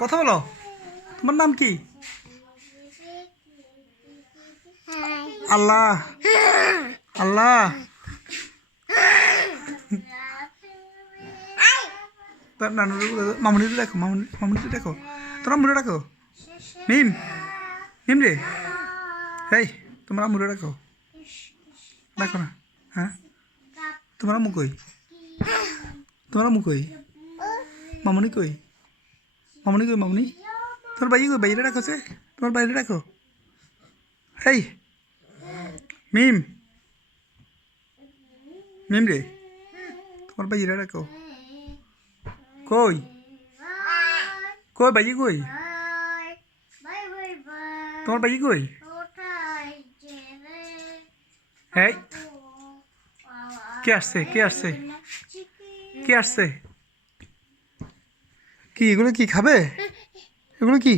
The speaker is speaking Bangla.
কথা বলো, তোমার নাম কি? আল্লাহ আল্লাহ। তোর নানুর মামুনিটা দেখো, মামুনিটা দেখো, তোর আম্মুরে ডাকো। মিম, মিম রে, এই তোমার আম্মুরে ডাকো, দেখো না। হ্যাঁ, তোমার আম্মু কই? তোমার আম্মু কই? মামুনি কই? মামুনি কই? মামুনি, তোমার বাইরে কই? বাইরে রাখো সে, তোমার বাইরে রাখো। এই মিম, মিম রে, তোমার বাইরে রাখো। কই কই বাইরে কই? তোমার বাইরে কই? এই কে আসছে? কে আসছে? কে আসছে? কি এগুলো কি খাবে? এগুলো কি?